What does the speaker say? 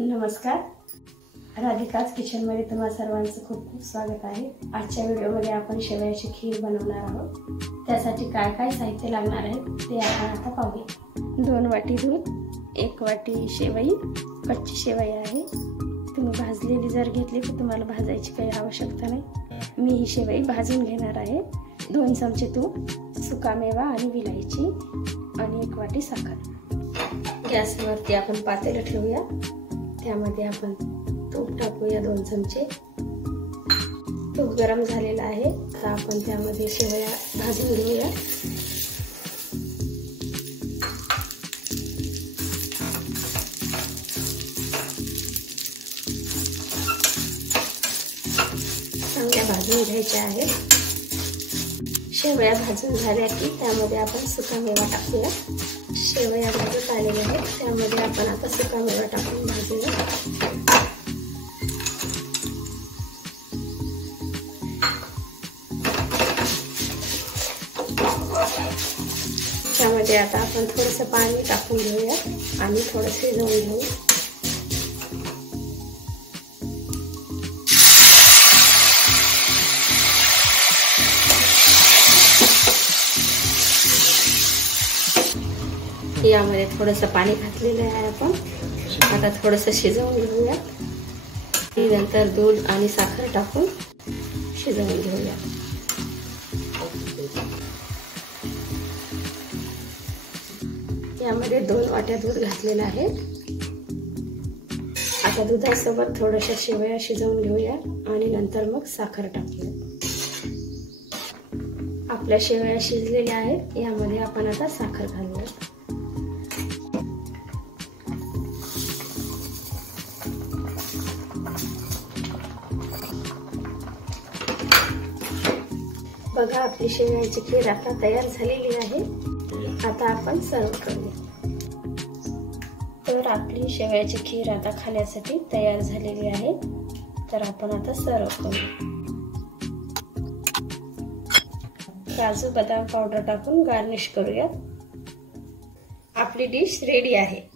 नमस्कार, राधिकाज किचन मध्ये तुम्हा सर्वांचं खूप खूप स्वागत आहे। आजच्या व्हिडिओमध्ये आपण शेवयाची खीर बनवणार आहोत। त्यासाठी काय काय साहित्य लागणार आहे ते आपण आता पाहूया। 2 वाटी दूध, 1 वाटी शेवई, कच्ची शेवई आहे। तुम्ही भाजलेली जर घेतली तर तुम्हाला भाजायची काही आवश्यकता नाही। मी ही शेवई भाजून घेणार आहे। 2 चमचे तूप, सुकामेवा आणि विलायची आणि 1 वाटी साखर। गॅसवरती आपण पातेलं ठेवूया। त्यामध्ये आपण तूप टाकूया 2 चमचे। तूप गरम झालेलं आहे। आता आपण त्यामध्ये शेवया भाजून घेऊया। चांगल्या भाजून घ्यायच्या आहेत। शेवया भाजून झाल्या की त्यामध्ये आपण सुकामेवा टाकूया। शेवया भाजत आलेल्या आहेत, त्यामध्ये आपण आता सुकामेवा टाकून भाजूया। त्यामध्ये आता आपण थोडंसं पाणी टाकून घेऊया आणि थोडं शिजवून घेऊ। यामध्ये थोडंसं पाणी घातलेलं आहे आपण। आता थोडंसं शिजवून घेऊया। नंतर दूध आणि साखर टाकून शिजवून घेऊया। यामध्ये 2 वाट्या दूध घातलेलं आहे। आता दुधासोबत थोड्याशा शेवया शिजवून घेऊया आणि नंतर मग साखर टाकूया। आपल्या शेवया शिजलेल्या आहेत। यामध्ये आपण आता साखर घालूया। बघा, आपली शेवयाची खीर आता तयार झालेली आहे। आता आपण सर्व करूया। तर आपली शेवयाची खीर आता खाण्यासाठी तयार झालेली आहे। तर आपण आता सर्व करूया। काजू बदाम पावडर टाकून गार्निश करूया। आपली डिश रेडी आहे।